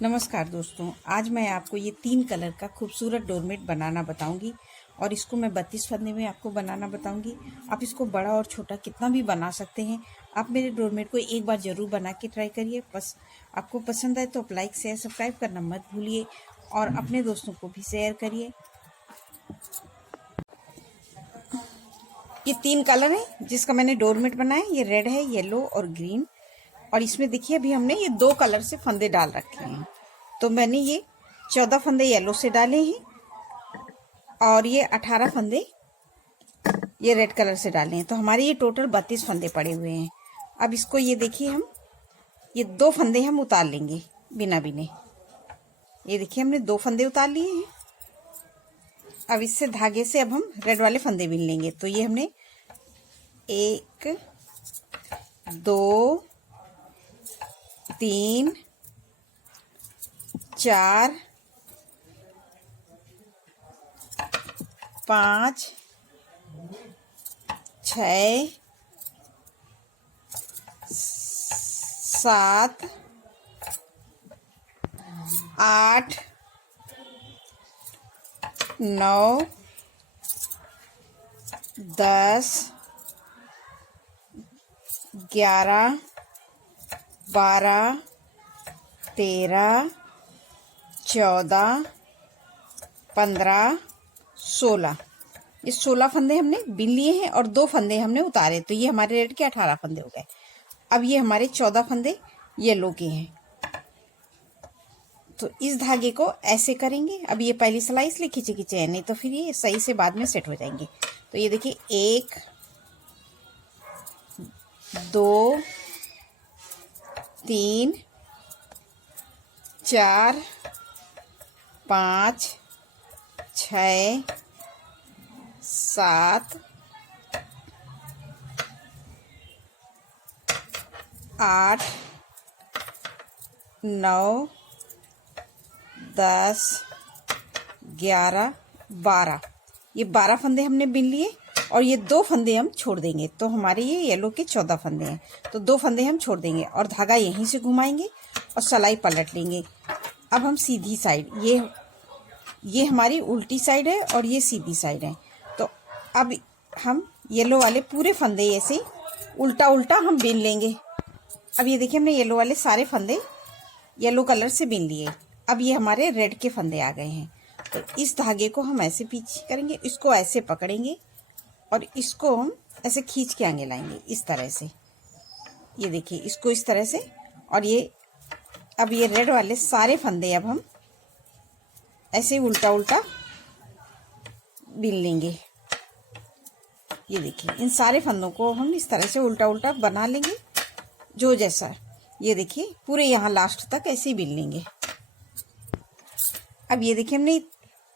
नमस्कार दोस्तों, आज मैं आपको ये 3 कलर का खूबसूरत डोरमेट बनाना बताऊंगी और इसको मैं 32 फंदे में आपको बनाना बताऊंगी। आप इसको बड़ा और छोटा कितना भी बना सकते हैं। आप मेरे डोरमेट को एक बार ज़रूर बना के ट्राई करिए। बस आपको पसंद आए तो आप लाइक शेयर सब्सक्राइब करना मत भूलिए और अपने दोस्तों को भी शेयर करिए। ये 3 कलर हैं जिसका मैंने डोरमेट बनाया। ये रेड है, येलो और ग्रीन। और इसमें देखिए अभी हमने ये 2 कलर से फंदे डाल रखे हैं। तो मैंने ये 14 फंदे येलो से डाले हैं और ये 18 फंदे ये रेड कलर से डाले हैं। तो हमारे ये टोटल 32 फंदे पड़े हुए हैं। अब इसको ये देखिए हम ये 2 फंदे हम उतार लेंगे बिना बिने। ये देखिए हमने 2 फंदे उतार लिए हैं। अब इससे धागे से अब हम रेड वाले फंदे बिन लेंगे। तो ये हमने 1 2 3 4 5 6 7 8 9 10 11 12 13 14 15 16 ये 16 फंदे हमने बिन लिए हैं और 2 फंदे हमने उतारे। तो ये हमारे रेड के 18 फंदे हो गए। अब ये हमारे 14 फंदे येलो के हैं। तो इस धागे को ऐसे करेंगे। अब ये पहली सिलाई इसलिए खींचे खींचे है, नहीं तो फिर ये सही से बाद में सेट हो जाएंगे। तो ये देखिए 1 2 3 4 5 6 7 8 9 10 11 12 ये 12 फंदे हमने बिन लिए और ये 2 फंदे हम छोड़ देंगे। तो हमारे ये येलो के 14 फंदे हैं। तो 2 फंदे हम छोड़ देंगे और धागा यहीं से घुमाएंगे और सिलाई पलट लेंगे। अब हम सीधी साइड ये हमारी उल्टी साइड है और ये सीधी साइड है। तो अब हम येलो वाले पूरे फंदे ऐसे उल्टा उल्टा हम बिन लेंगे। अब ये देखिए हमने येलो वाले सारे फंदे येलो कलर से बिन लिए। अब ये हमारे रेड के फंदे आ गए हैं। तो इस धागे को हम ऐसे पीछे करेंगे, इसको ऐसे पकड़ेंगे और इसको हम ऐसे खींच के आगे लाएंगे इस तरह से। ये देखिए इसको इस तरह से। और ये अब ये रेड वाले सारे फंदे अब हम ऐसे उल्टा उल्टा बिन लेंगे। ये देखिए इन सारे फंदों को हम इस तरह से उल्टा उल्टा बना लेंगे जो जैसा। ये देखिए पूरे यहाँ लास्ट तक ऐसे ही बिन लेंगे। अब ये देखिए हमने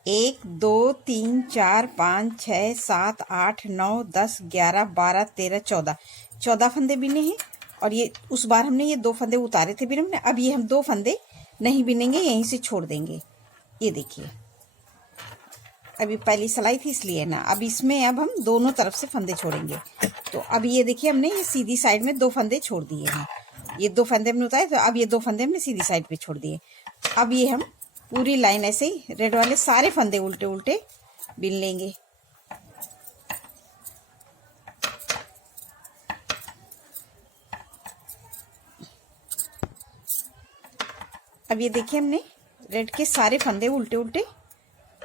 1 2 3 4 5 6 7 8 9 10 11 12 13 14 फंदे बिने हैं। और ये उस बार हमने ये 2 फंदे उतारे थे बिने। अब ये हम 2 फंदे नहीं बिनेंगे, यहीं से छोड़ देंगे। ये देखिए अभी पहली सिलाई थी इसलिए ना। अब इसमें अब हम दोनों तरफ से फंदे छोड़ेंगे। तो अब ये देखिए हमने ये सीधी साइड में 2 फंदे छोड़ दिए हैं। ये 2 फंदे हमने उतारे, तो अब ये 2 फंदे हमने सीधी साइड पे छोड़ दिए। अब ये हम पूरी लाइन ऐसे ही रेड वाले सारे फंदे उल्टे उल्टे बिन लेंगे। अब ये देखिए हमने रेड के सारे फंदे उल्टे उल्टे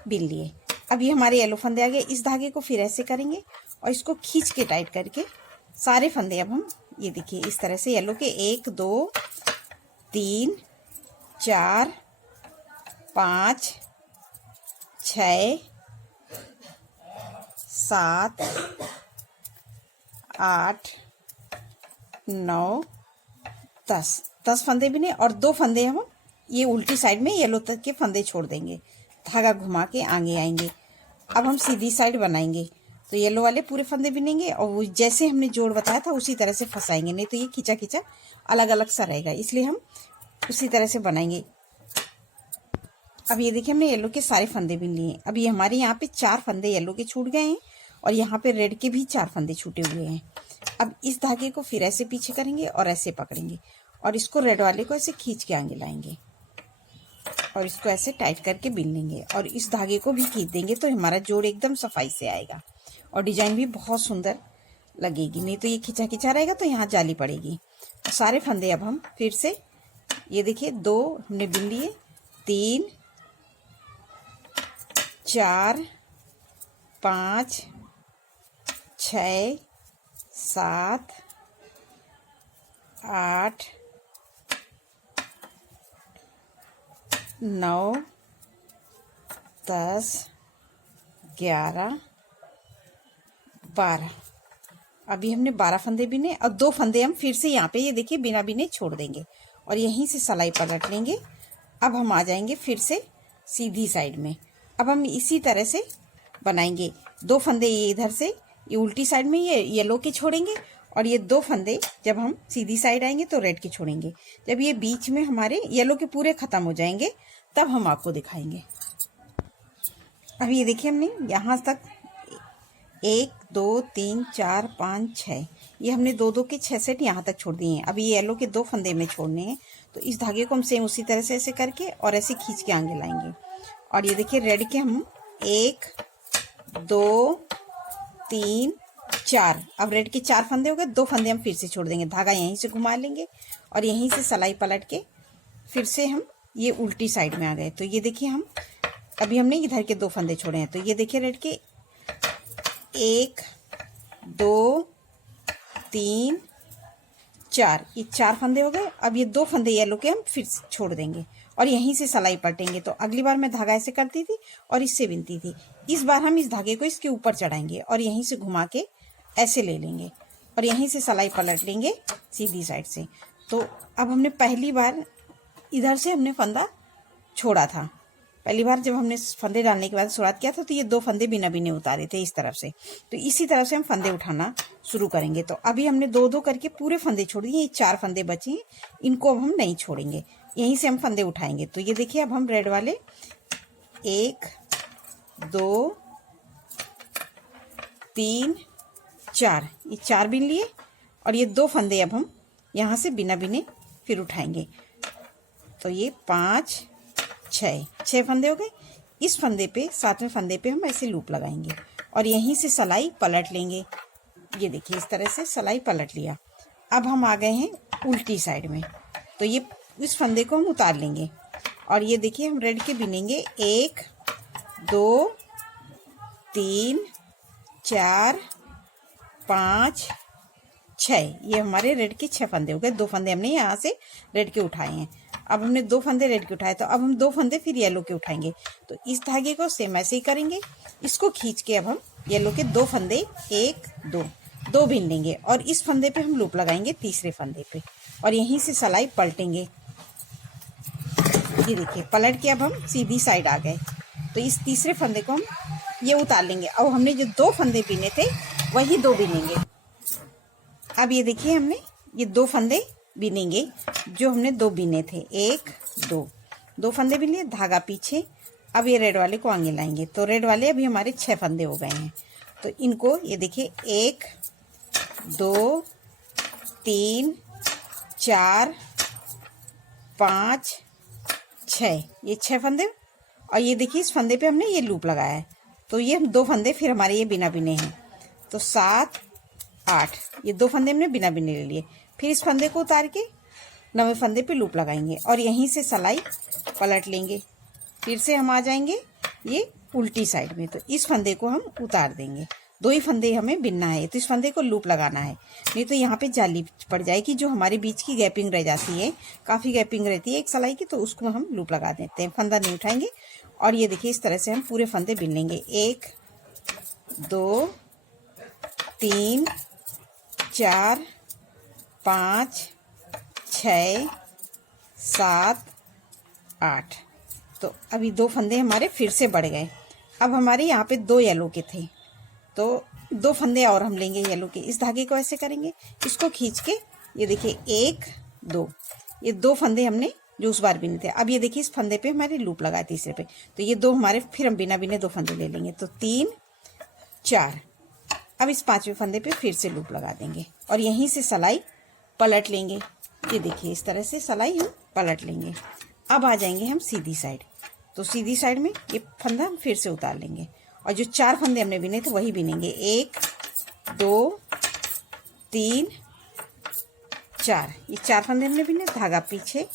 बिन लिए। अब ये हमारे येलो फंदे आ गए। इस धागे को फिर ऐसे करेंगे और इसको खींच के टाइट करके सारे फंदे अब हम ये देखिए इस तरह से येलो के 1 2 3 4 5 6 7 8 9 10 फंदे बिने और 2 फंदे हम ये उल्टी साइड में येलो तक के फंदे छोड़ देंगे। धागा घुमा के आगे आएंगे। अब हम सीधी साइड बनाएंगे। तो येलो वाले पूरे फंदे बिनेंगे और वो जैसे हमने जोड़ बताया था उसी तरह से फंसाएंगे, नहीं तो ये खींचा खींचा अलग अलग सा रहेगा, इसलिए हम उसी तरह से बनाएंगे। अब ये देखिए हमने येलो के सारे फंदे बिन लिए। अब ये हमारे यहाँ पे 4 फंदे येलो के छूट गए हैं और यहाँ पे रेड के भी 4 फंदे छूटे हुए हैं। अब इस धागे को फिर ऐसे पीछे करेंगे और ऐसे पकड़ेंगे और इसको रेड वाले को ऐसे खींच के आगे लाएंगे। और इसको ऐसे टाइट करके बिन लेंगे और इस धागे को भी खींच देंगे तो हमारा जोड़ एकदम सफाई से आएगा और डिजाइन भी बहुत सुंदर लगेगी। नहीं तो ये खिंचा खिंचा रहेगा तो यहाँ जाली पड़ेगी। तो सारे फंदे अब हम फिर से, ये देखिए 2 हमने बिन लिए, 3 4 5 6 7 8 9 10 11 12। अभी हमने 12 फंदे बिने और 2 फंदे हम फिर से यहाँ पे ये देखिए बिना बिने छोड़ देंगे और यहीं से सिलाई पलट लेंगे। अब हम आ जाएंगे फिर से सीधी साइड में। अब हम इसी तरह से बनाएंगे। 2 फंदे ये इधर से, ये उल्टी साइड में ये येलो के छोड़ेंगे और ये 2 फंदे जब हम सीधी साइड आएंगे तो रेड के छोड़ेंगे। जब ये बीच में हमारे येलो के पूरे खत्म हो जाएंगे तब हम आपको दिखाएंगे। अब ये देखिए हमने यहाँ तक 1 2 3 4 5 6, ये हमने 2 के 6 सेट यहाँ तक छोड़ दिए हैं। अब ये येलो के 2 फंदे में छोड़ने हैं तो इस धागे को हम सेम उसी तरह से ऐसे करके और ऐसे खींच के आगे लाएंगे। और ये देखिए रेड के हम 1 2 3 4, अब रेड के 4 फंदे हो गए, 2 फंदे हम फिर से छोड़ देंगे। धागा यहीं से घुमा लेंगे और यहीं से सिलाई पलट के फिर से हम ये उल्टी साइड में आ गए। तो ये देखिए हम अभी हमने इधर के 2 फंदे छोड़े हैं। तो ये देखिए रेड के 1 2 3 4, ये 4 फंदे हो गए। अब ये 2 फंदे येलो के हम फिर छोड़ देंगे और यहीं से सिलाई पलटेंगे। तो अगली बार मैं धागा ऐसे करती थी और इससे बिनती थी, इस बार हम इस धागे को इसके ऊपर चढ़ाएंगे और यहीं से घुमा के ऐसे ले लेंगे और यहीं से सिलाई पलट लेंगे सीधी साइड से। तो अब हमने पहली बार इधर से हमने फंदा छोड़ा था, पहली बार जब हमने फंदे डालने के बाद शुरुआत किया था तो ये 2 फंदे बिना बिने उतारे थे इस तरफ से। तो इसी तरह से हम फंदे उठाना शुरू करेंगे। तो अभी हमने 2 करके पूरे फंदे छोड़ दिए, ये 4 फंदे बचे हैं, इनको अब हम नहीं छोड़ेंगे, यहीं से हम फंदे उठाएंगे। तो ये देखिए अब हम रेड वाले 1 2 3 4, ये 4 बिन लिए और ये 2 फंदे अब हम यहाँ से बिना बिने फिर उठाएंगे। तो ये 5 6 फंदे हो गए। इस फंदे पे 7वें फंदे पे हम ऐसे लूप लगाएंगे और यहीं से सिलाई पलट लेंगे। ये देखिए इस तरह से सिलाई पलट लिया। अब हम आ गए हैं उल्टी साइड में। तो ये इस फंदे को हम उतार लेंगे और ये देखिए हम रेड के बिनेंगे 1 2 3 4 5 6, ये हमारे रेड के 6 फंदे हो गए। 2 फंदे हमने यहाँ से रेड के उठाए हैं। अब हमने 2 फंदे रेड के उठाए तो अब हम 2 फंदे फिर येलो के उठाएंगे। तो इस धागे को सेम ऐसे ही करेंगे, इसको खींच के अब हम येलो के 2 फंदे 1 2 बिन लेंगे और इस फंदे पे हम लूप लगाएंगे तीसरे फंदे पे और यहीं से सिलाई पलटेंगे। ये देखिए पलट के अब हम सीधी साइड आ गए। तो इस तीसरे फंदे को हम ये उतार लेंगे। अब हमने जो 2 फंदे बिने थे वही 2 बिनेंगे। अब ये देखिए हमने ये 2 फंदे बिनेंगे जो हमने 2 बिने थे, 1 2 फंदे बिन लिए, धागा पीछे। अब ये रेड वाले को आगे लाएंगे। तो रेड वाले अभी हमारे 6 फंदे हो गए हैं। तो इनको ये देखिए 1 2 3 4 5 6, ये 6 फंदे और ये देखिए इस फंदे पे हमने ये लूप लगाया है। तो ये हम 2 फंदे फिर हमारे ये बिना बिने हैं। तो 7 8, ये 2 फंदे हमने बिना बिने ले लिए। फिर इस फंदे को उतार के 9वें फंदे पे लूप लगाएंगे और यहीं से सिलाई पलट लेंगे। फिर से हम आ जाएंगे ये उल्टी साइड में। तो इस फंदे को हम उतार देंगे। 2 ही फंदे हमें बिनना है, तो इस फंदे को लूप लगाना है, नहीं तो यहाँ पे जाली पड़ जाएगी जो हमारे बीच की गैपिंग रह जाती है, काफ़ी गैपिंग रहती है एक सिलाई की, तो उसको हम लूप लगा देते हैं। फंदा नहीं उठाएंगे और ये देखिए इस तरह से हम पूरे फंदे बिन लेंगे। 1 2 3 4 5 6 7 8। तो अभी 2 फंदे हमारे फिर से बढ़ गए। अब हमारे यहाँ पे 2 येलो के थे, तो 2 फंदे और हम लेंगे येलो के। इस धागे को ऐसे करेंगे, इसको खींच के ये देखिए 1 2, ये 2 फंदे हमने जो उस बार बिने थे। अब ये देखिए इस फंदे पे हमारे लूप लगाए तीसरे पे, तो ये 2 हमारे फिर हम बिना बिने 2 फंदे ले लेंगे। तो 3 4, अब इस 5वें फंदे पे फिर से लूप लगा देंगे और यहीं से सिलाई पलट लेंगे। ये देखिए इस तरह से सिलाई हम पलट लेंगे। अब आ जाएंगे हम सीधी साइड। तो सीधी साइड में ये फंदा हम फिर से उतार लेंगे और जो 4 फंदे हमने बिने थे वही बिनेंगे। 1 2 3 4, ये 4 फंदे हमने बिने। धागा पीछे,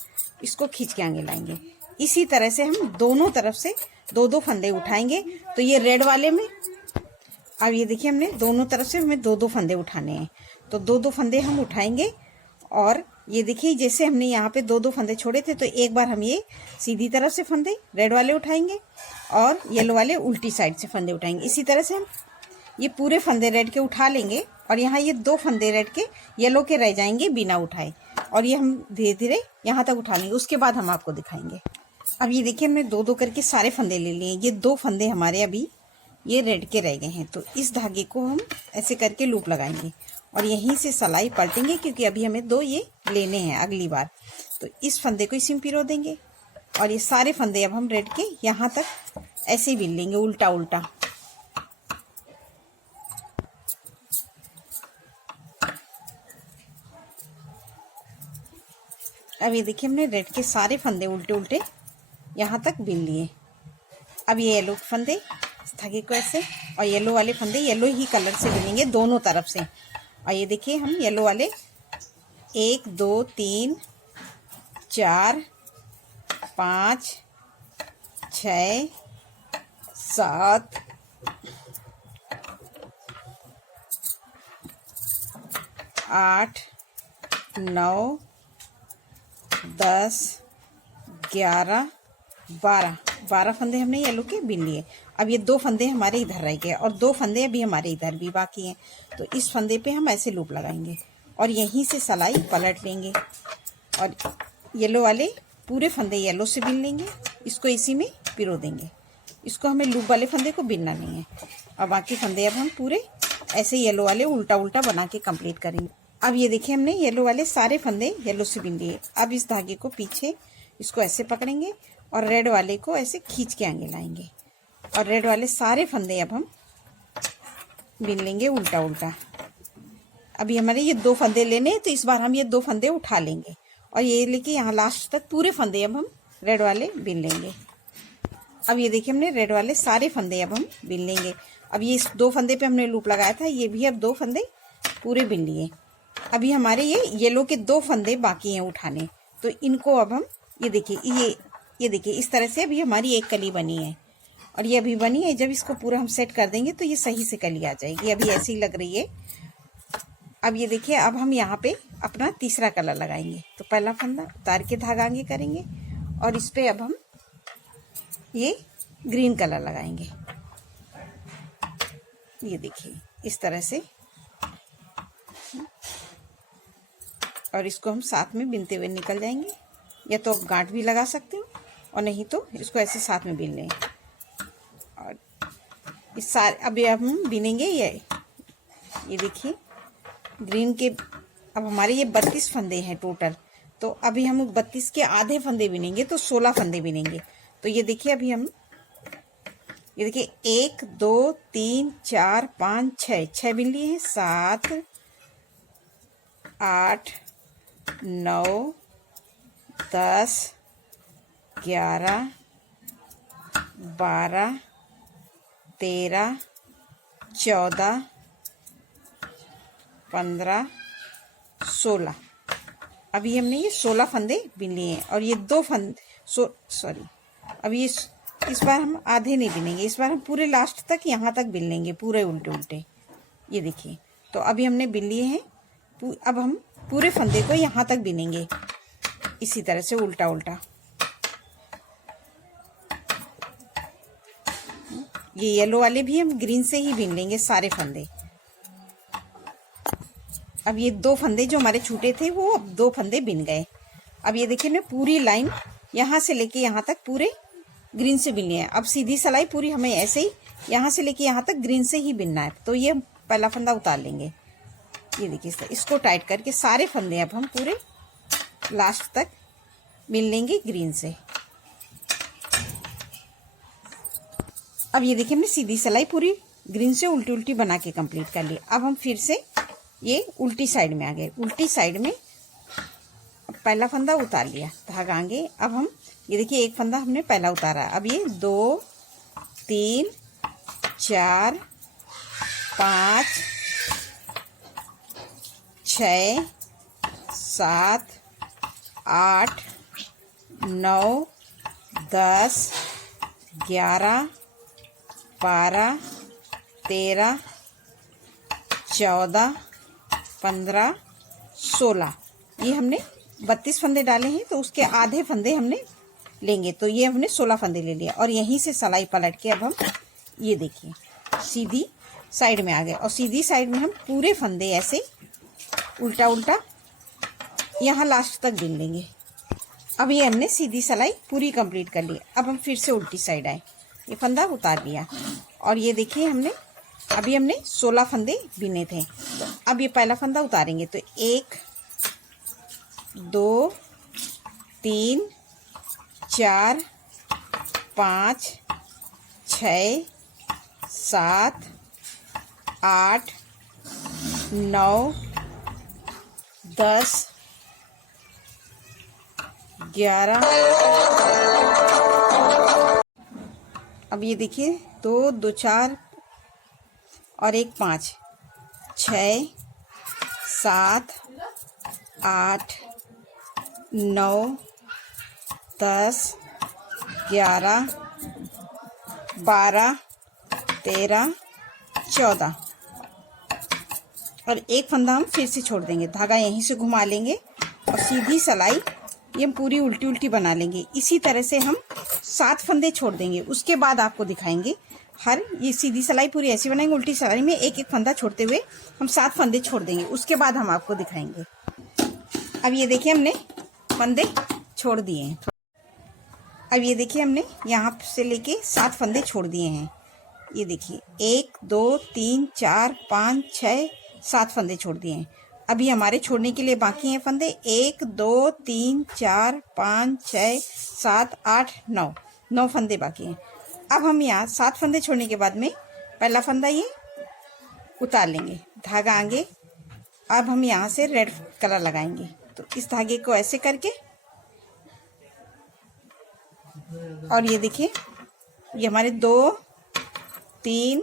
इसको खींच के आगे लाएंगे। इसी तरह से हम दोनों तरफ से 2-2 फंदे उठाएंगे। तो ये रेड वाले में अब ये देखिए हमने दोनों तरफ से हमें 2-2 फंदे उठाने हैं। तो 2-2 फंदे हम उठाएंगे और ये देखिए जैसे हमने यहाँ पे 2-2 फंदे छोड़े थे तो एक बार हम ये सीधी तरफ से फंदे रेड वाले उठाएंगे और येलो वाले उल्टी साइड से फंदे उठाएंगे। इसी तरह से हम ये पूरे फंदे रेड के उठा लेंगे और यहाँ ये 2 फंदे रेड के येलो के रह जाएंगे बिना उठाए और ये हम धीरे धीरे यहाँ तक उठा लेंगे। उसके बाद हम आपको दिखाएंगे। अब ये देखिए हमने 2-2 करके सारे फंदे ले लिए। ये 2 फंदे हमारे अभी ये रेड के रह गए हैं। तो इस धागे को हम ऐसे करके लूप लगाएंगे और यहीं से सिलाई पलटेंगे क्योंकि अभी हमें 2 ये लेने हैं अगली बार। तो इस फंदे को इसी में पिरो देंगे और ये सारे फंदे अब हम रेड के यहाँ तक ऐसे ही बिन लेंगे उल्टा उल्टा। अब ये देखिए हमने रेड के सारे फंदे उल्टे उल्टे यहाँ तक बिन लिए। अब ये येलो फंदे इस धागे को ऐसे और येलो वाले फंदे येलो ही कलर से बिनेंगे दोनों तरफ से। और ये देखिए हम येलो वाले 1 2 3 4 5 6 7 8 9 10 11 12 फंदे हमने येलो के बिन लिए। अब ये 2 फंदे हमारे इधर रह गए और 2 फंदे अभी हमारे इधर भी बाकी हैं। तो इस फंदे पे हम ऐसे लूप लगाएंगे और यहीं से सिलाई पलट लेंगे और येलो वाले पूरे फंदे येलो से बिन लेंगे। इसको इसी में पिरो देंगे। इसको हमें लूप वाले फंदे को बिनना नहीं है और बाकी फंदे अब हम पूरे ऐसे येलो वाले उल्टा उल्टा बना के कंप्लीट करेंगे। अब ये देखिए हमने येलो वाले सारे फंदे येलो से बिन लिए। अब इस धागे को पीछे इसको ऐसे पकड़ेंगे और रेड वाले को ऐसे खींच के आगे लाएंगे और रेड वाले सारे फंदे अब हम बिन लेंगे उल्टा उल्टा। अभी हमारे ये 2 फंदे लेने हैं तो इस बार हम ये 2 फंदे उठा लेंगे और ये लेके यहाँ लास्ट तक पूरे फंदे अब हम रेड वाले बिन लेंगे। अब ये देखिए हमने रेड वाले सारे फंदे अब हम बिन लेंगे। अब ये इस 2 फंदे पे हमने लूप लगाया था, ये भी अब 2 फंदे पूरे बिन लिए। अभी हमारे ये येलो के 2 फंदे बाकी हैं उठाने। तो इनको अब हम ये देखिए इस तरह से अभी हमारी एक कली बनी है और ये अभी बनी है। जब इसको पूरा हम सेट कर देंगे तो ये सही से कली आ जाएगी। अभी ऐसी लग रही है। अब ये देखिए अब हम यहाँ पे अपना तीसरा कलर लगाएंगे। तो पहला फंदा उतार के धागा आगे करेंगे और इस पे अब हम ये ग्रीन कलर लगाएंगे। ये देखिए इस तरह से और इसको हम साथ में बिनते हुए निकल जाएंगे। या तो आप गांठ भी लगा सकते हो और नहीं तो इसको ऐसे साथ में बिन लें। और इस सारे अभी हम बिनेंगे ये देखिए ग्रीन के। अब हमारे ये 32 फंदे हैं टोटल। तो अभी हम 32 के आधे फंदे बिनेंगे तो 16 फंदे बिनेंगे। तो ये देखिए अभी हम ये देखिए 1 2 3 4 5 6 बिन लिए हैं। 7 8 9 10 11 12 13 14 15 16। अभी हमने ये 16 फंदे बिन लिए हैं और ये 2 फंदे अब ये इस बार हम आधे नहीं बिनेंगे। इस बार हम पूरे लास्ट तक यहाँ तक बिन लेंगे पूरे उल्टे उल्टे। ये देखिए तो अभी हमने बिन लिए हैं। अब हम पूरे फंदे को यहाँ तक बिनेंगे इसी तरह से उल्टा उल्टा। ये येलो वाले भी हम ग्रीन से ही बिन लेंगे सारे फंदे। अब ये 2 फंदे जो हमारे छूटे थे वो अब 2 फंदे बिन गए। अब ये देखिए मैं पूरी लाइन यहाँ से लेके यहाँ तक पूरे ग्रीन से बिन लिया है। अब सीधी सिलाई पूरी हमें ऐसे ही यहाँ से लेके यहाँ तक ग्रीन से ही बिनना है। तो ये पहला फंदा उतार लेंगे। ये देखिए इसको टाइट करके सारे फंदे अब हम पूरे लास्ट तक बिन लेंगे ग्रीन से। अब ये देखिए हमने सीधी सिलाई पूरी ग्रीन से उल्टी उल्टी बना के कंप्लीट कर ली। अब हम फिर से ये उल्टी साइड में आ गए। उल्टी साइड में पहला फंदा उतार लिया धागा आगे। अब हम ये देखिए एक फंदा हमने पहला उतारा। अब ये 2 3 4 5 6 7 8 9 10 11 12 13 14 15 16 ये हमने 32 फंदे डाले हैं, तो उसके आधे फंदे हमने लेंगे। तो ये हमने 16 फंदे ले लिया और यहीं से सिलाई पलट के अब हम ये देखिए सीधी साइड में आ गए और सीधी साइड में हम पूरे फंदे ऐसे उल्टा उल्टा यहाँ लास्ट तक बिन लेंगे। अब ये हमने सीधी सिलाई पूरी कंप्लीट कर ली। अब हम फिर से उल्टी साइड आए, ये फंदा उतार लिया और ये देखिए अभी हमने 16 फंदे बिने थे। तो अब ये पहला फंदा उतारेंगे। तो 1 2 3 4 5 6 7 8 9 10 11। अब ये देखिए 2 2 4 और 1 5 6 7 8 9 10 11 12 13 14 और एक फंदा हम फिर से छोड़ देंगे। धागा यहीं से घुमा लेंगे और सीधी सिलाई ये हम पूरी उल्टी उल्टी बना लेंगे। इसी तरह से हम 7 फंदे छोड़ देंगे। उसके बाद आपको दिखाएंगे ये सीधी सिलाई पूरी ऐसी बनाएंगे। उल्टी सिलाई में एक एक फंदा छोड़ते हुए हम 7 फंदे छोड़ देंगे। उसके बाद हम आपको दिखाएंगे। अब ये देखिए हमने फंदे छोड़ दिए हैं। अब ये देखिए हमने यहाँ से लेके 7 फंदे छोड़ दिए हैं। ये देखिए 1 2 3 4 5 6 7 फंदे छोड़ दिए हैं। अभी हमारे छोड़ने के लिए बाकी हैं फंदे 1 2 3 4 5 6 7 8 9 फंदे बाकी हैं। अब हम यहाँ 7 फंदे छोड़ने के बाद में पहला फंदा ये उतार लेंगे, धागा आगे। अब हम यहाँ से रेड कलर लगाएंगे। तो इस धागे को ऐसे करके और ये देखिए ये हमारे 2 3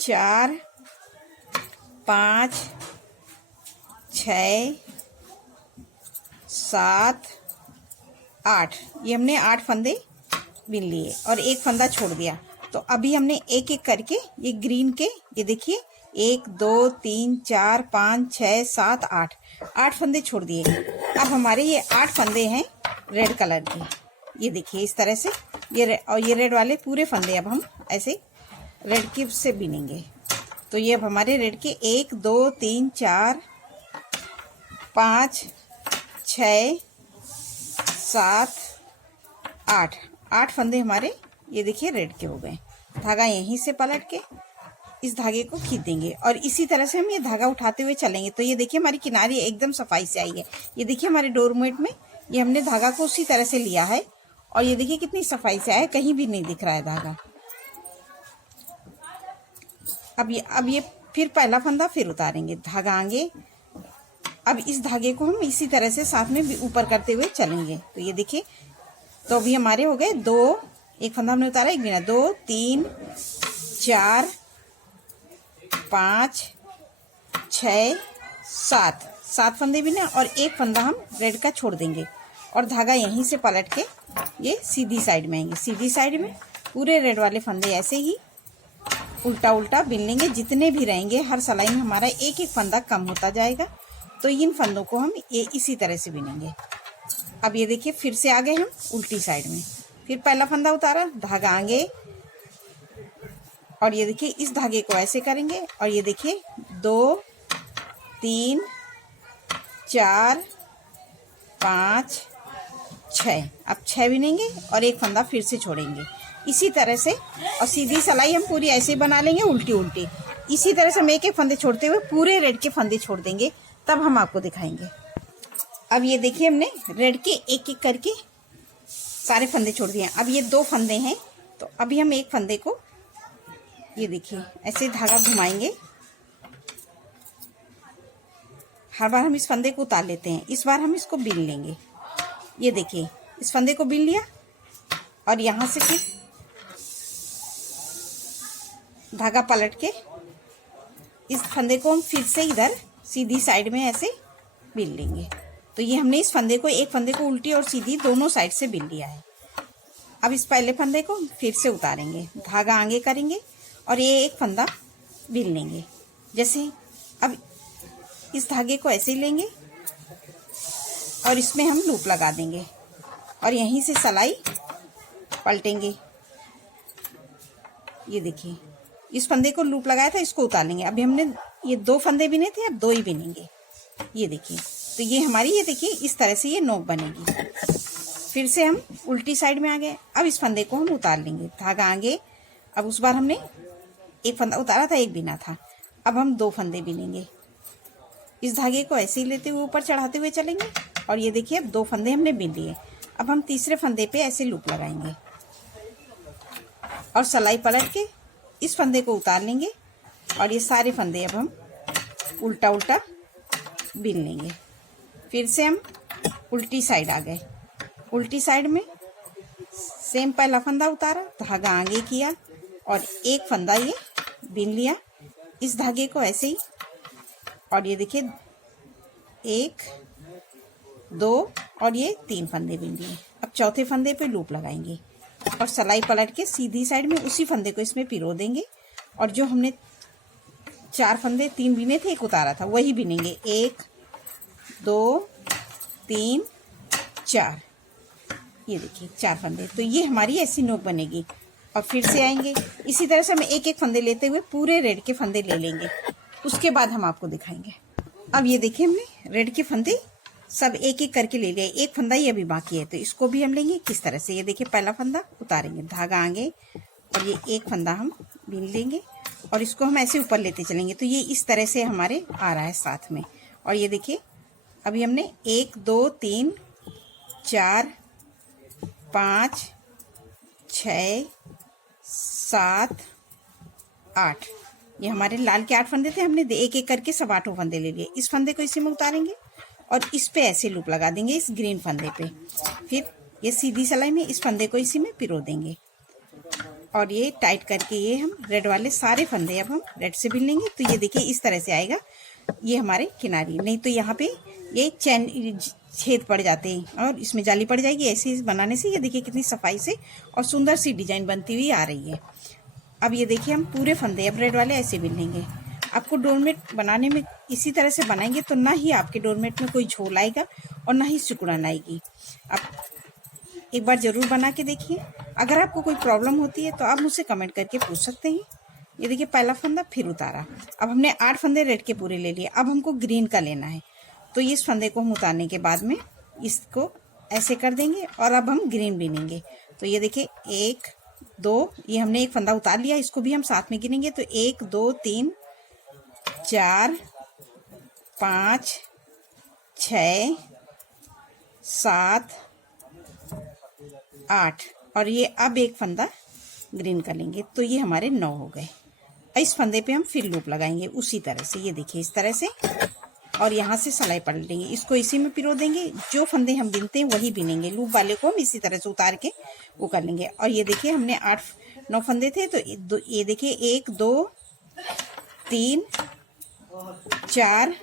4 5 6 7 8 ये हमने 8 फंदे बिन लिए और एक फंदा छोड़ दिया। तो अभी हमने एक एक करके ये ग्रीन के ये देखिए 1 2 3 4 5 6 7 8 फंदे छोड़ दिए। अब हमारे ये 8 फंदे हैं रेड कलर के। ये देखिए इस तरह से ये रेड वाले पूरे फंदे अब हम ऐसे रेड की से बिनेंगे। तो ये अब हमारे रेड के 1 2 3 4 5 6 7 8 फंदे हमारे ये देखिए रेड के हो गए। धागा यहीं से पलट के इस धागे को खींच देंगे और इसी तरह से हम ये धागा उठाते हुए चलेंगे। तो ये देखिए हमारी किनारी एकदम सफाई से आई है। ये देखिए हमारे डोरमेट में ये हमने धागा को उसी तरह से लिया है और ये देखिए कितनी सफाई से आया है, कहीं भी नहीं दिख रहा है धागा। अब ये फिर पहला फंदा फिर उतारेंगे, धागा आगे। अब इस धागे को हम इसी तरह से साथ में ऊपर करते हुए चलेंगे। तो ये देखिए तो अभी हमारे हो गए 2, एक फंदा हमने उतारा, एक बिना, 2 3 4 5 6 7 फंदे बिना और एक फंदा हम रेड का छोड़ देंगे और धागा यहीं से पलट के ये सीधी साइड में आएंगे। सीधी साइड में पूरे रेड वाले फंदे ऐसे ही उल्टा उल्टा बिन लेंगे। जितने भी रहेंगे हर सिलाई में हमारा एक एक फंदा कम होता जाएगा। तो इन फंदों को हम ये इसी तरह से बिनेंगे। अब ये देखिए फिर से आ गए हम उल्टी साइड में। फिर पहला फंदा उतारा, धागा आगे और ये देखिए इस धागे को ऐसे करेंगे और ये देखिए 2 3 4 5 6 अब 6 बिनेंगे और एक फंदा फिर से छोड़ेंगे इसी तरह से। और सीधी सिलाई हम पूरी ऐसे बना लेंगे उल्टी उल्टी। इसी तरह से हम एक एक फंदे छोड़ते हुए पूरे रेड के फंदे छोड़ देंगे, तब हम आपको दिखाएंगे। अब ये देखिए हमने रेड के एक एक करके सारे फंदे छोड़ दिए। अब ये 2 फंदे हैं तो अभी हम एक फंदे को ये देखिए ऐसे धागा घुमाएंगे। हर बार हम इस फंदे को उतार लेते हैं, इस बार हम इसको बिन लेंगे। ये देखिए इस फंदे को बीन लिया और यहाँ से फिर धागा पलट के इस फंदे को हम फिर से इधर सीधी साइड में ऐसे बीन लेंगे। तो ये हमने इस फंदे को, एक फंदे को उल्टी और सीधी दोनों साइड से बीन लिया है। अब इस पहले फंदे को फिर से उतारेंगे, धागा आगे करेंगे और ये एक फंदा बीन लेंगे। जैसे अब इस धागे को ऐसे ही लेंगे और इसमें हम लूप लगा देंगे और यहीं से सिलाई पलटेंगे। ये देखिए, इस फंदे को लूप लगाया था, इसको उतार लेंगे। अभी हमने ये 2 फंदे बिने थे, अब 2 ही बिनेंगे। ये देखिए, तो ये हमारी, ये देखिए इस तरह से ये नोक बनेगी। फिर से हम उल्टी साइड में आ गए। अब इस फंदे को हम उतार लेंगे, धागा आगे। अब उस बार हमने एक फंदा उतारा था, एक बिना था। अब हम 2 फंदे बिनेंगे। इस धागे को ऐसे ही लेते हुए ऊपर चढ़ाते हुए चलेंगे और ये देखिए अब 2 फंदे हमने बिन लिए। अब हम तीसरे फंदे पे ऐसे लूप लगाएंगे और सिलाई पलट के इस फंदे को उतार लेंगे और ये सारे फंदे अब हम उल्टा उल्टा बिन लेंगे। फिर से हम उल्टी साइड आ गए। उल्टी साइड में सेम पहला फंदा उतारा, धागा आगे किया और एक फंदा ये बिन लिया। इस धागे को ऐसे ही, और ये देखिए 1 2 और ये 3 फंदे बिन लिए। अब चौथे फंदे पे लूप लगाएंगे और सिलाई पलट के सीधी साइड में उसी फंदे को इसमें पिरो देंगे और जो हमने 4 फंदे 3 बिने थे, एक उतारा था, वही बिनेंगे। 1 2 3 4, ये देखिए 4 फंदे। तो ये हमारी ऐसी नोक बनेगी। और फिर से आएंगे, इसी तरह से हम एक एक फंदे लेते हुए पूरे रेड के फंदे ले लेंगे, उसके बाद हम आपको दिखाएंगे। अब ये देखिए, हमने रेड के फंदे सब एक एक करके ले लिए। एक फंदा ही अभी बाकी है, तो इसको भी हम लेंगे किस तरह से। ये देखिए, पहला फंदा उतारेंगे, धागा आगे और ये एक फंदा हम बीन लेंगे और इसको हम ऐसे ऊपर लेते चलेंगे। तो ये इस तरह से हमारे आ रहा है साथ में। और ये देखिए, अभी हमने 1 2 3 4 5 6 7 8, ये हमारे लाल के 8 फंदे थे। हमने एक एक करके सब 8 फंदे ले लिए। इस फंदे को इसी में उतारेंगे और इस पे ऐसे लूप लगा देंगे, इस ग्रीन फंदे पे। फिर ये सीधी सिलाई में इस फंदे को इसी में पिरो देंगे और ये टाइट करके ये हम रेड वाले सारे फंदे अब हम रेड से बिन लेंगे। तो ये देखिए इस तरह से आएगा ये हमारे किनारी। नहीं तो यहाँ पे ये चैन छेद पड़ जाते हैं और इसमें जाली पड़ जाएगी। ऐसे बनाने से ये देखिए कितनी सफाई से और सुंदर सी डिजाइन बनती हुई आ रही है। अब ये देखिए, हम पूरे फंदे अब रेड वाले ऐसे बिन लेंगे। आपको डोरमेट बनाने में इसी तरह से बनाएंगे तो ना ही आपके डोरमेट में कोई झोल आएगा और ना ही सिकुड़न आएगी। आप एक बार ज़रूर बना के देखिए। अगर आपको कोई प्रॉब्लम होती है तो आप मुझसे कमेंट करके पूछ सकते हैं। ये देखिए, पहला फंदा फिर उतारा। अब हमने 8 फंदे रेड के पूरे ले लिए। अब हमको ग्रीन का लेना है, तो इस फंदे को हम उतारने के बाद में इसको ऐसे कर देंगे और अब हम ग्रीन बिनेंगे। तो ये देखिए 1 2, ये हमने एक फंदा उतार लिया, इसको भी हम साथ में गिनेंगे। तो 1 2 3 4 5 6 7 8 और ये अब एक फंदा ग्रीन कर लेंगे। तो ये हमारे 9 हो गए। इस फंदे पे हम फिर लूप लगाएंगे उसी तरह से। ये देखिए इस तरह से, और यहाँ से सिलाई पलट देंगे, इसको इसी में पिरो देंगे। जो फंदे हम बिनते हैं वही बिनेंगे। लूप वाले को हम इसी तरह से उतार के वो कर लेंगे। और ये देखिए, हमने 8 9 फंदे थे, तो ये देखिए 1 2 3 4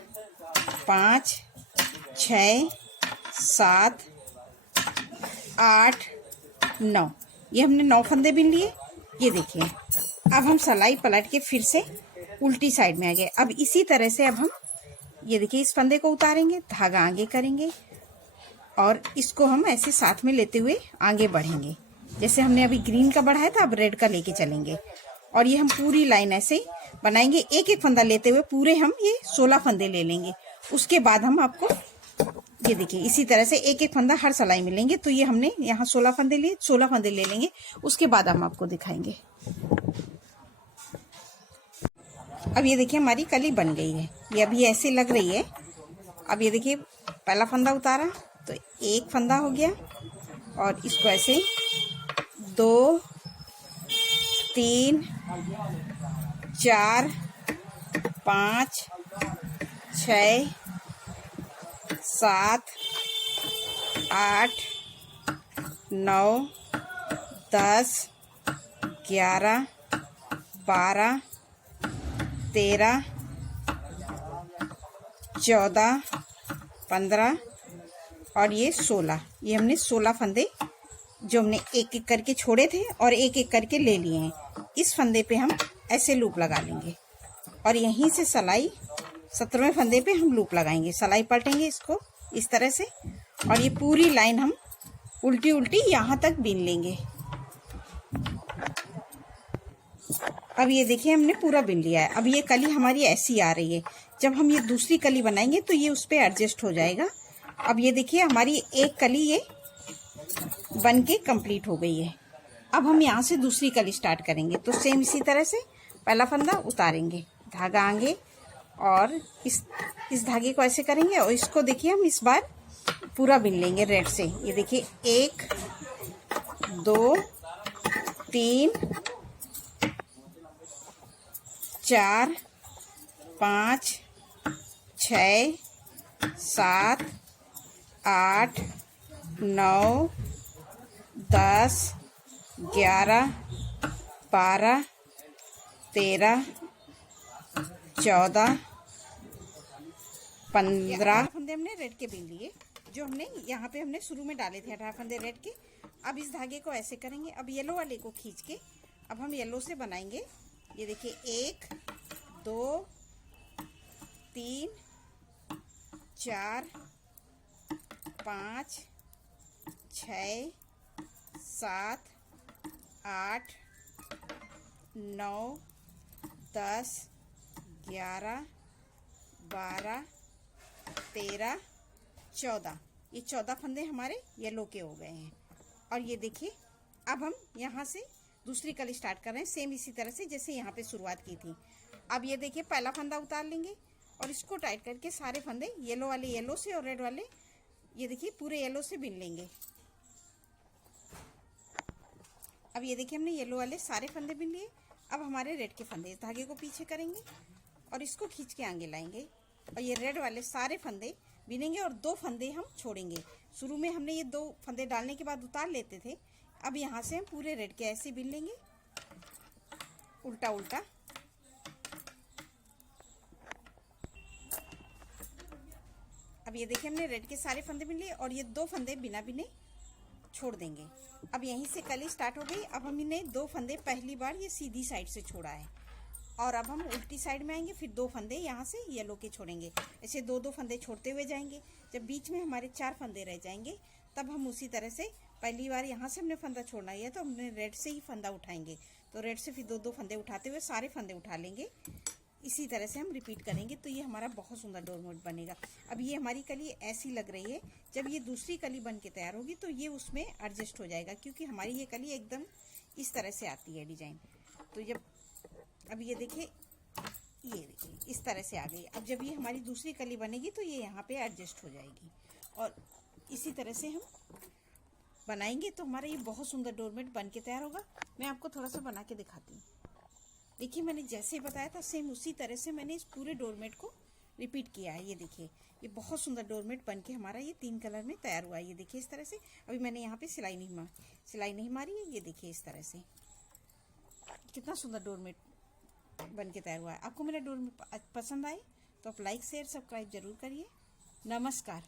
5 6 7 8 9, ये हमने 9 फंदे बिन लिए। ये देखिए, अब हम सिलाई पलट के फिर से उल्टी साइड में आ गए। अब इसी तरह से अब हम ये देखिए इस फंदे को उतारेंगे, धागा आगे करेंगे और इसको हम ऐसे साथ में लेते हुए आगे बढ़ेंगे। जैसे हमने अभी ग्रीन का बढ़ाया था, अब रेड का लेके चलेंगे और ये हम पूरी लाइन ऐसे बनाएंगे। एक एक फंदा लेते हुए पूरे हम ये 16 फंदे ले लेंगे। उसके बाद हम आपको ये देखिए इसी तरह से एक एक फंदा हर सिलाई में लेंगे। तो ये हमने यहाँ 16 फंदे लिए, 16 फंदे ले लेंगे, उसके बाद हम आपको दिखाएंगे। अब ये देखिए हमारी कली बन गई है, ये अभी ऐसे लग रही है। अब ये देखिए, पहला फंदा उतारा तो एक फंदा हो गया और इसको ऐसे 2 3 4 5 6 7 8 9, 10, 11, 12, 13, 14, 15 और ये 16। ये हमने 16 फंदे जो हमने एक एक करके छोड़े थे और एक एक करके ले लिए हैं। इस फंदे पे हम ऐसे लूप लगा लेंगे और यहीं से सिलाई 17वें फंदे पे हम लूप लगाएंगे। सिलाई पलटेंगे इसको इस तरह से और ये पूरी लाइन हम उल्टी उल्टी यहाँ तक बीन लेंगे। अब ये देखिए हमने पूरा बीन लिया है। अब ये कली हमारी ऐसी आ रही है। जब हम ये दूसरी कली बनाएंगे तो ये उस पर एडजस्ट हो जाएगा। अब ये देखिए हमारी एक कली ये बन के कंप्लीट हो गई है। अब हम यहाँ से दूसरी कली स्टार्ट करेंगे। तो सेम इसी तरह से पहला फंदा उतारेंगे, धागा आगे और इस धागे को ऐसे करेंगे और इसको देखिए हम इस बार पूरा बिन लेंगे रेड से। ये देखिए 1, 2, 3, 4, 5, 6, 7, 8, 9, 10, 11, 12, 13, 14, 15 फंदे हमने रेड के बीन लिए जो हमने यहाँ पे हमने शुरू में डाले थे 18 फंदे रेड के। अब इस धागे को ऐसे करेंगे। अब येलो वाले को खींच के अब हम येलो से बनाएंगे। ये देखिए 1, 2, 3, 4, 5, 6, 7, 8, 9, 10, 11, 12, 13, 14। ये 14 फंदे हमारे येलो के हो गए हैं। और ये देखिए अब हम यहाँ से दूसरी कली स्टार्ट कर रहे हैं सेम इसी तरह से जैसे यहाँ पे शुरुआत की थी। अब ये देखिए पहला फंदा उतार लेंगे और इसको टाइट करके सारे फंदे येलो वाले येलो से और रेड वाले ये देखिए पूरे येलो से बिन लेंगे। अब ये देखिए हमने येलो वाले सारे फंदे बिन लिए। अब हमारे रेड के फंदे इस धागे को पीछे करेंगे और इसको खींच के आगे लाएंगे और ये रेड वाले सारे फंदे बिनेंगे और 2 फंदे हम छोड़ेंगे। शुरू में हमने ये 2 फंदे डालने के बाद उतार लेते थे। अब यहाँ से हम पूरे रेड के ऐसे बिन लेंगे उल्टा उल्टा। अब ये देखिए हमने रेड के सारे फंदे बिन लिए और ये 2 फंदे बिना बिने छोड़ देंगे। अब यहीं से कली स्टार्ट हो गई। अब हम इन्हें 2 फंदे पहली बार ये सीधी साइड से छोड़ा है और अब हम उल्टी साइड में आएंगे, फिर 2 फंदे यहाँ से येलो के छोड़ेंगे। ऐसे 2-2 फंदे छोड़ते हुए जाएंगे। जब बीच में हमारे 4 फंदे रह जाएंगे तब हम उसी तरह से पहली बार यहाँ से हमने फंदा छोड़ना है तो हमने रेड से ही फंदा उठाएंगे। तो रेड से फिर 2-2 फंदे उठाते हुए सारे फंदे उठा लेंगे। इसी तरह से हम रिपीट करेंगे तो ये हमारा बहुत सुंदर डोरमेट बनेगा। अब ये हमारी कली ऐसी लग रही है। जब ये दूसरी कली बन के तैयार होगी तो ये उसमें एडजस्ट हो जाएगा क्योंकि हमारी ये कली एकदम इस तरह से आती है डिजाइन। तो जब अब ये देखिए इस तरह से आ गई। अब जब ये हमारी दूसरी कली बनेगी तो ये यहाँ पे एडजस्ट हो जाएगी और इसी तरह से हम बनाएंगे तो हमारा ये बहुत सुंदर डोरमेट बन के तैयार होगा। मैं आपको थोड़ा सा बना के दिखाती हूँ। देखिए मैंने जैसे बताया था सेम उसी तरह से मैंने इस पूरे डोरमेट को रिपीट किया है। ये देखिए ये बहुत सुंदर डोरमेट बन के हमारा ये 3 कलर में तैयार हुआ है। ये देखिए इस तरह से। अभी मैंने यहाँ पे सिलाई नहीं मारी है। ये देखिए इस तरह से कितना सुंदर डोरमेट बन के तैयार हुआ है। आपको मेरा डोरमेट पसंद आए तो आप लाइक शेयर सब्सक्राइब जरूर करिए। नमस्कार।